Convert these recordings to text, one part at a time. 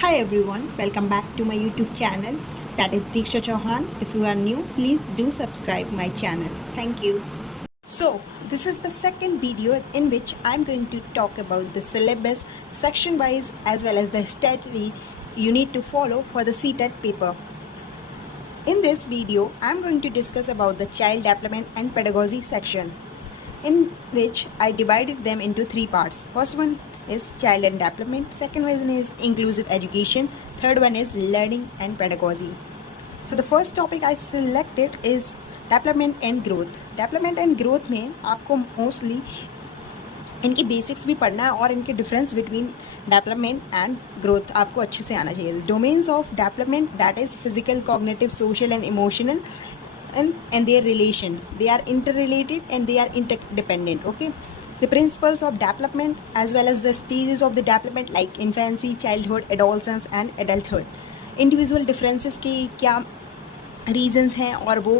Hi everyone, welcome back to my YouTube channel, that is Diksha Chauhan. If you are new, please do subscribe my channel. Thank you. So, this is the second video in which I'm going to talk about the syllabus section wise as well as the strategy you need to follow for the CTET paper. In this video, I'm going to discuss about the child development and pedagogy section, in which I divided them into three parts. First one is child and development, second one is inclusive education, third one is learning and pedagogy. So the first topic I selected is development and growth. Development and growth में आपको mostly इनकी basics भी पढ़ना है और इनके difference between development and growth आपको अच्छे से आना चाहिए. Domains of development that is physical, cognitive, social and emotional and their relation. They are interrelated and they are interdependent. Okay, the principles of development as well as the stages of the development like infancy, childhood, adolescence and adulthood. Individual differences की क्या reasons हैं और वो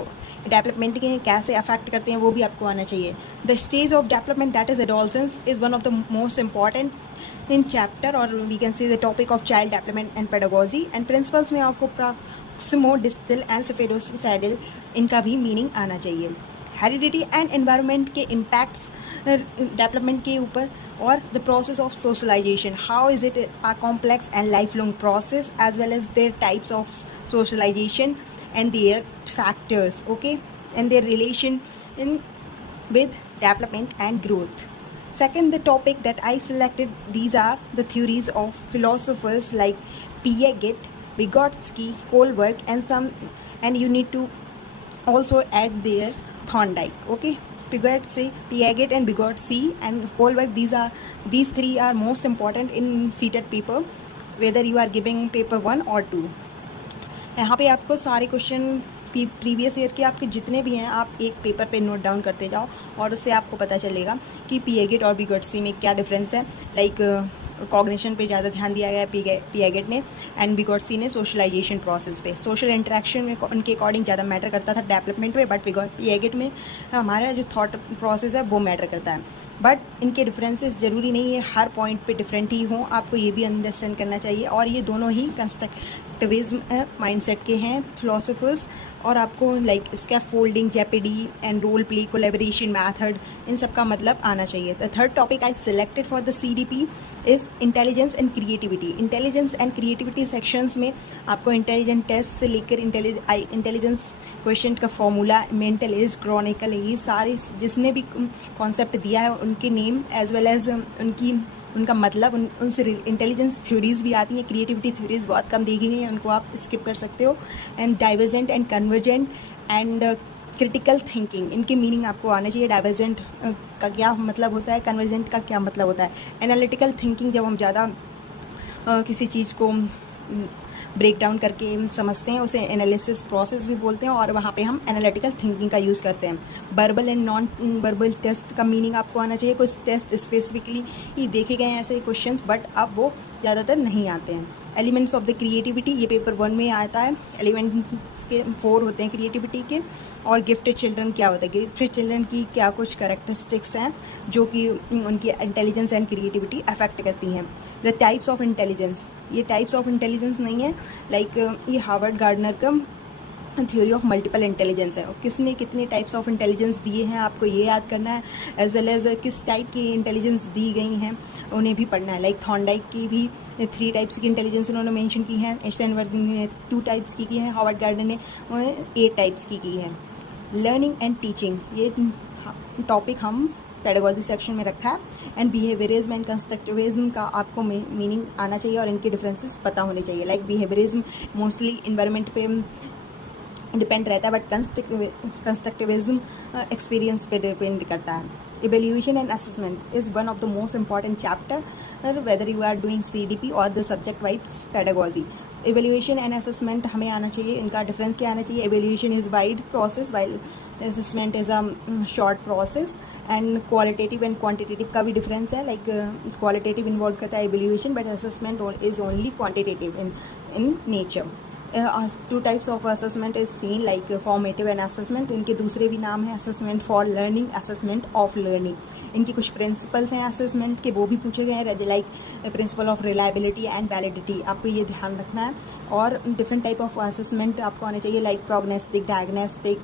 development के कैसे affect करते हैं वो भी आपको आना चाहिए. The stage of development that is adolescence is one of the most important in chapter और we can see the topic of child development and pedagogy. And principles में आपको प्रॉक्सिमो, डिस्टल एंड स्फेडोसाइडल इनका भी मीनिंग आना चाहिए. Heredity and environment के impacts development के ऊपर और the process of socialisation, how is it a complex and life long process as well as their types of socialisation and their factors, okay, and their relation with development and growth. Second, the topic that I selected, these are the theories of philosophers like Piaget, Vygotsky, Kohlberg and you need to also add there Thorndike. Okay, Piaget and Vygotsky and Kohlberg, these three are most important in CTET paper, whether you are giving paper 1 or 2. यहाँ पे आपको सारे question previous year के आपके जितने भी हैं आप एक पेपर पे नोट डाउन करते जाओ और उससे आपको पता चलेगा कि पियागेट और विगोट्स्की में क्या डिफरेंस है. लाइक कॉग्निशन पे ज़्यादा ध्यान दिया गया है पियागेट ने एंड विगोट्स्की ने सोशलाइजेशन प्रोसेस पे. सोशल इंटरेक्शन में उनके अकॉर्डिंग ज़्यादा मैटर करता था डेवलपमेंट में, बट पियागेट में हमारा जो थॉट प्रोसेस है वो मैटर करता है. बट इनके डिफरेंसेस ज़रूरी नहीं है हर पॉइंट पे डिफरेंट ही हों, आपको ये भी अंडरस्टैंड करना चाहिए. और ये दोनों ही कंस्ट्रक्टिविज्म माइंडसेट के हैं फिलोसोफर्स और आपको like scaffolding, ZPD and role play, collaboration method, इन सब का मतलब आना चाहिए. The third topic I selected for the CDP is intelligence and creativity. Intelligence and creativity sections में आपको इंटेलिजेंट टेस्ट से लेकर इंटेलिजेंस क्वेश्चन का फॉर्मूला, मेंटल एज, क्रॉनिकल, ये सारे जिसने भी कॉन्सेप्ट दिया है उनके नेम एज वेल एज उनका मतलब उनसे इंटेलिजेंस थ्योरीज भी आती हैं. क्रिएटिविटी थ्योरीज बहुत कम देखी गई हैं, उनको आप स्किप कर सकते हो. And divergent and convergent and critical thinking, इनके मीनिंग आपको आने चाहिए. डाइवर्जेंट का क्या मतलब होता है, कन्वर्जेंट का क्या मतलब होता है. एनालिटिकल थिंकिंग, जब हम ज़्यादा किसी चीज़ को ब्रेक डाउन करके समझते हैं उसे एनालिसिस प्रोसेस भी बोलते हैं और वहाँ पे हम एनालिटिकल थिंकिंग का यूज़ करते हैं. Verbal and non verbal test का मीनिंग आपको आना चाहिए. कुछ टेस्ट स्पेसिफिकली ही देखे गए हैं ऐसे क्वेश्चंस, बट अब वो ज़्यादातर नहीं आते हैं. एलिमेंट्स ऑफ द क्रिएटिविटी, ये पेपर 1 में आता है. एलिमेंट्स के 4 होते हैं क्रिएटिविटी के. और गिफ्टेड चिल्ड्रन क्या होता है, गिफ्टेड चिल्ड्रन की क्या कुछ कैरेक्टरिस्टिक्स हैं जो कि उनकी इंटेलिजेंस एंड क्रिएटिविटी अफेक्ट करती हैं. द टाइप्स ऑफ इंटेलिजेंस, ये टाइप्स ऑफ इंटेलिजेंस नहीं है लाइक ये हार्वर्ड गार्डनर का थ्योरी ऑफ मल्टीपल इंटेलिजेंस है. किसने कितने टाइप्स ऑफ इंटेलिजेंस दिए हैं आपको ये याद करना है, एज वेल एज किस टाइप की इंटेलिजेंस दी गई हैं उन्हें भी पढ़ना है. लाइक थॉर्नडाइक की भी 3 टाइप्स की इंटेलिजेंस उन्होंने मेंशन की हैं. एस्टेनबर्ग ने 2 टाइप्स की है. हार्वर्ड गार्डनर ने 8 टाइप्स की है. लर्निंग एंड टीचिंग, ये टॉपिक हम पेडागोजी सेक्शन में रखा है. एंड बिहेवियरिज्म एंड कंस्ट्रक्टिविज्म का आपको मीनिंग आना चाहिए और इनके डिफरेंसेस पता होने चाहिए. लाइक बिहेवियरिज्म मोस्टली इन्वायरमेंट पे डिपेंड रहता है, बट कंस्ट्रक्टिविज्म एक्सपीरियंस पे डिपेंड करता है. Evaluation and assessment is one of the most important chapter whether you are doing CDP और the subject wise pedagogy. Evaluation and assessment हमें आना चाहिए, इनका डिफरेंस क्या आना चाहिए. Evaluation is wide process while assessment is a short process. And qualitative and quantitative का भी डिफरेंस है. लाइक क्वालिटेटिव इन्वॉल्व करता है evaluation, but assessment is only quantitative in nature. Two types of assessment is seen like formative and assessment. इनके दूसरे भी नाम हैं assessment for learning, assessment of learning. इनके कुछ प्रिंसिपल्स हैं असेसमेंट के, वो भी पूछे गए हैं, like principle of reliability and validity. आपको ये ध्यान रखना है. और डिफरेंट टाइप ऑफ असेसमेंट आपको आने चाहिए like prognostic, diagnostic,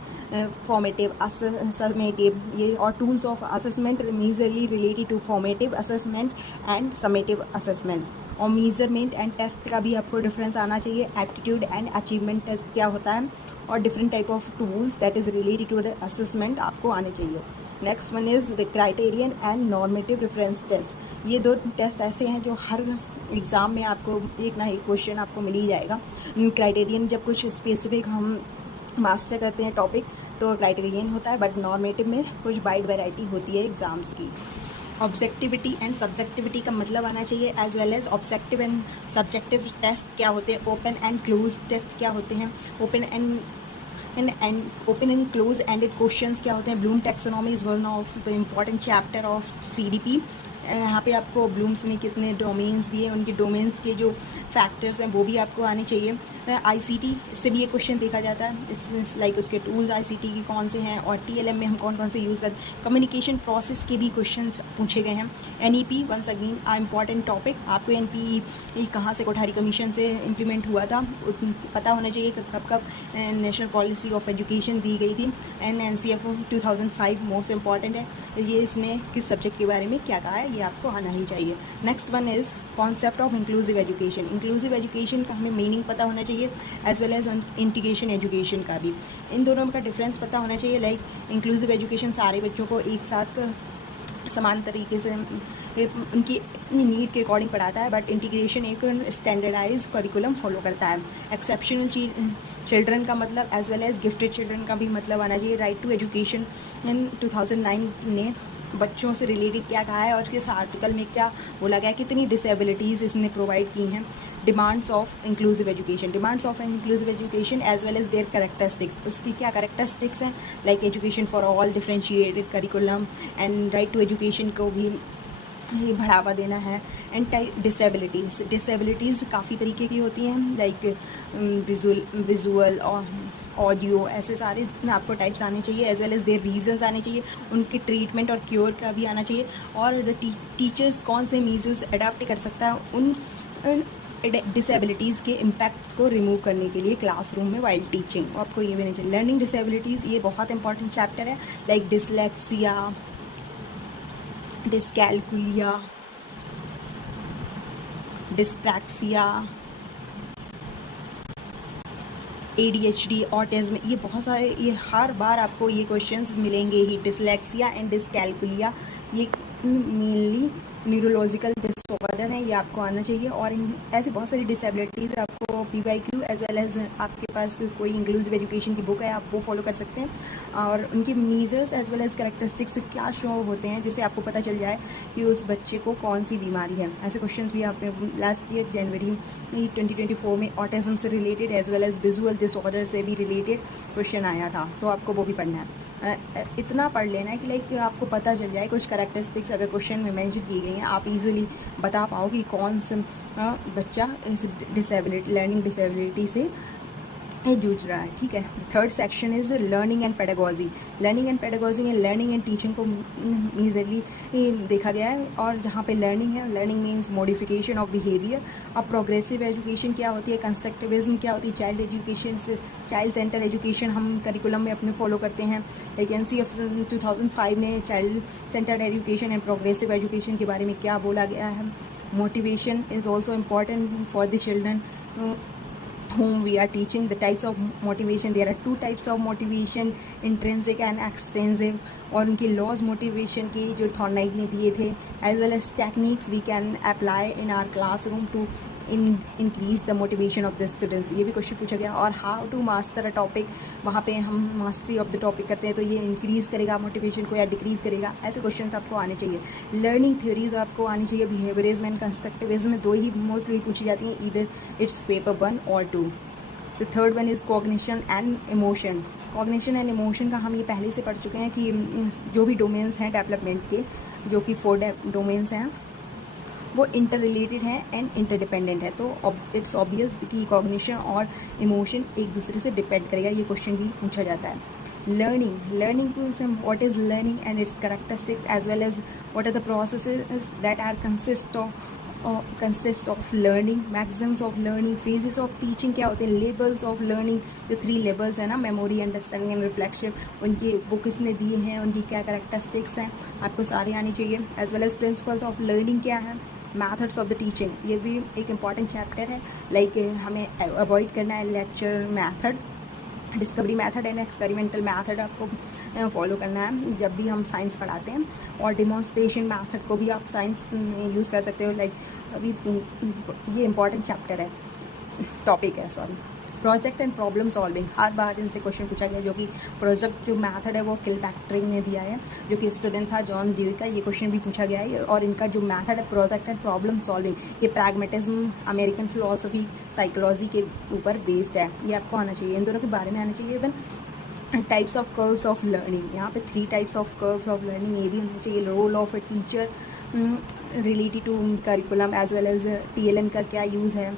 formative, summative. ये और tools of assessment majorly related to formative assessment and summative assessment. और मेजरमेंट एंड टेस्ट का भी आपको डिफरेंस आना चाहिए. एप्टीट्यूड एंड अचीवमेंट टेस्ट क्या होता है, और different type of tools that is related to the assessment आपको आने चाहिए. Next one is the criterion and normative reference test. ये दो टेस्ट ऐसे हैं जो हर एग्ज़ाम में आपको एक ना एक क्वेश्चन आपको मिल ही जाएगा. क्राइटेरियन जब कुछ स्पेसिफिक हम मास्टर करते हैं टॉपिक तो क्राइटेरियन होता है, बट नॉर्मेटिव में कुछ वाइड वैरायटी होती है एग्ज़ाम्स की. ऑब्जेक्टिविटी एंड सब्जेक्टिविटी का मतलब आना चाहिए, as well as objective and subjective test क्या होते हैं, ओपन एंड क्लोज टेस्ट क्या होते हैं, open and close ended questions क्या होते हैं. Bloom taxonomy is one of the important chapter of CDP. यहाँ पे आपको ब्लूम्स ने कितने डोमेन्स दिए, उनके डोमेन्स के जो फैक्टर्स हैं वो भी आपको आने चाहिए. ICT से भी ये क्वेश्चन देखा जाता है, लाइक उसके टूल्स ICT के कौन से हैं, और TLM में हम कौन कौन से यूज़ करते हैं. कम्युनिकेशन प्रोसेस के भी क्वेश्चंस पूछे गए हैं. NEP वंस अगेन आ इम्पॉर्टेंट टॉपिक. आपको NPE कहाँ से कोठारी कमीशन से इम्प्लीमेंट हुआ था पता होना चाहिए, कब कब नेशनल पॉलिसी ऑफ एजुकेशन दी गई थी. NCF 2005 मोस्ट इम्पॉर्टेंट है. ये इसने किस सब्जेक्ट के बारे में क्या कहा है ये आपको आना ही चाहिए. Next one is concept of inclusive education. Inclusive education का हमें मीनिंग पता होना चाहिए, as well as integration education का भी. इन दोनों का डिफरेंस पता होना चाहिए. लाइक इंक्लूसिव एजुकेशन सारे बच्चों को एक साथ समान तरीके से उनकी नीड के अकॉर्डिंग पढ़ाता है, बट इंटीग्रेशन एक स्टैंडर्डाइज करिकुलम फॉलो करता है. एक्सेप्शनल चिल्ड्रन का मतलब as well as gifted children का भी मतलब आना चाहिए. राइट टू एजुकेशन इन 2009 ने बच्चों से रिलेटेड क्या कहा है, और किस आर्टिकल में क्या बोला गया, कितनी डिसेबिलिटीज़ इसने प्रोवाइड की हैं. Demands of inclusive education. Demands of inclusive education as well as their characteristics. उसकी क्या कैरेक्टरिस्टिक्स हैं, like education for all, differentiated curriculum, and right to education को भी बढ़ावा देना है. एंड डिसेबिलिटीज़ काफ़ी तरीके की होती हैं, लाइक विजुअल और ऑडियो, ऐसे सारे आपको टाइप्स आने चाहिए, as well as their reasons आने चाहिए. उनके ट्रीटमेंट और क्योर का भी आना चाहिए. और द टीचर्स कौन से मीजल्स अडाप्ट कर सकता है उन डिसेबिलिटीज़ के इम्पैक्ट्स को रिमूव करने के लिए क्लासरूम में वाइल टीचिंग. आपको ये भी नहीं चाहिए. लर्निंग डिसेबिलिटीज़ ये बहुत इंपॉर्टेंट चैप्टर है, like dyslexia, dyscalculia, dyspraxia, ADHD, autism. ये बहुत सारे, ये हर बार आपको ये क्वेश्चंस मिलेंगे ही. डिसलेक्सिया एंड डिस्कैल्कुलिया ये मेनली न्यूरोलॉजिकल डिसऑर्डर है, ये आपको आना चाहिए. और ऐसी बहुत सारी डिसेबिलिटीज़ आपको PYQ एज वेल एज आपके पास कोई इंक्लूसिव एजुकेशन की बुक है आप वो फॉलो कर सकते हैं. और उनके measures as well as characteristics क्या शो होते हैं, जिससे आपको पता चल जाए कि उस बच्चे को कौन सी बीमारी है. ऐसे क्वेश्चंस भी आपने लास्ट ईयर जनवरी 2024 में ऑटिज्म से related as well as visual disorder से भी रिलेटेड क्वेश्चन आया था, तो आपको वो भी पढ़ना है. इतना पढ़ लेना है कि लाइक आपको पता चल जाए कुछ कैरेक्टरिस्टिक्स अगर क्वेश्चन में मेंशन की गई हैं, आप इजीली बता पाओ कि कौन सा बच्चा इस लर्निंग डिसेबिलिटी से जूझ रहा है. ठीक है. Third section is learning and pedagogy. Learning and pedagogy में लर्निंग एंड टीचिंग को मीजरली देखा गया है. और जहाँ पे लर्निंग है, learning means modification of behaviour. अब प्रोग्रेसिव एजुकेशन क्या होती है, कंस्ट्रक्टिविज्म क्या होती है, चाइल्ड एजुकेशन से चाइल्ड सेंटर एजुकेशन हम करिकुलम में अपने फॉलो करते हैं. लाइक NCF 2005 ने child centre education and progressive education के बारे में क्या बोला गया है. Motivation is also important for the children whom we are teaching. The types of motivation, there are two types of motivation, intrinsic and extrinsic. और उनकी लॉज मोटिवेशन की जो थॉर्नाइट ने दिए थे, as well as techniques we can apply in our classroom to increase the motivation of the students. ये भी question पूछा गया. और how to master a topic, वहाँ पे हम मास्टरी ऑफ द टॉपिक करते हैं, तो ये इंक्रीज़ करेगा मोटिवेशन को या डिक्रीज़ करेगा. ऐसे क्वेश्चन आपको आने चाहिए. लर्निंग थ्योरीज आपको आनी चाहिए. बिहेवियरिज्म एंड कंस्ट्रक्टिविज्म दो ही मोस्टली पूछी जाती हैं, इधर इट्स पेपर 1 और 2. The third one is cognition and emotion. Cognition and emotion का हम ये पहले से पढ़ चुके हैं कि जो भी डोमेन्स हैं डेवलपमेंट के, जो कि 4 डोमेन्स हैं, वो इंटर रिलेटेड है एंड इंटरडिपेंडेंट है। तो इट्स ऑब्वियस कि कॉग्निशन और इमोशन एक दूसरे से डिपेंड करेगा, ये क्वेश्चन भी पूछा जाता है। learning what is learning and its characteristics, as well as what are the processes that are consist of learning, maxims of learning, phases of teaching क्या होते हैं, labels of learning, जो 3 labels है ना, memory, understanding and reflection, उनके book इसने दिए हैं, उनकी क्या characteristics हैं आपको सारे आनी चाहिए। as well as principles of learning क्या है, methods of the teaching, ये भी एक important chapter है। like हमें avoid करना है lecture method, discovery method and experimental method आपको फॉलो करना है जब भी हम साइंस पढ़ाते हैं, और डिमॉन्स्ट्रेशन मेथड को भी आप साइंस में यूज़ कर सकते हो। लाइक अभी ये इंपॉर्टेंट चैप्टर है, टॉपिक है sorry, project and problem solving. हर बार इनसे क्वेश्चन पूछा गया, जो कि प्रोजेक्ट जो मेथड है वो किलपैट्रिक ने दिया है, जो कि स्टूडेंट था जॉन ड्यूई का, ये क्वेश्चन भी पूछा गया है। और इनका जो मेथड है प्रोजेक्ट एंड प्रॉब्लम सॉल्विंग, ये प्रैग्मेटिज्म, अमेरिकन फिलोसफी, साइकोलॉजी के ऊपर बेस्ड है, ये आपको आना चाहिए, इन दोनों के बारे में आना चाहिए। Even types of curves of learning, यहाँ पे 3 types of curves of learning, ये भी होना चाहिए। Role of a teacher related to curriculum as well as TLM का क्या यूज़ है,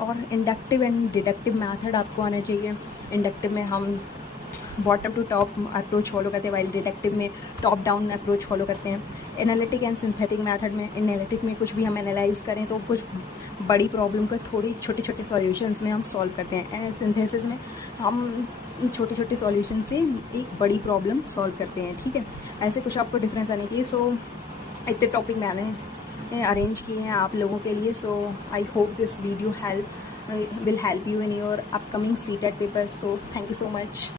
और इंडक्टिव एंड डिडक्टिव मेथड आपको आना चाहिए। इंडक्टिव में हम bottom to top approach follow करते हैं, वाइल डिडक्टिव में टॉप डाउन अप्रोच फॉलो करते हैं। एनालिटिक एंड सिंथेटिक मेथड में, एनालिटिक में कुछ भी हम एनालाइज करें तो कुछ बड़ी प्रॉब्लम को थोड़ी छोटे छोटे सॉल्यूशंस में हम सॉल्व करते हैं। सिंथेसिस में हम छोटे छोटे सॉल्यूशन से एक बड़ी प्रॉब्लम सॉल्व करते हैं, ठीक है। ऐसे कुछ आपको डिफरेंस आने चाहिए। सो इतने टॉपिक मैंने अरेंज किए हैं आप लोगों के लिए। So I hope this video will help you in your upcoming CTET paper. So thank you so much.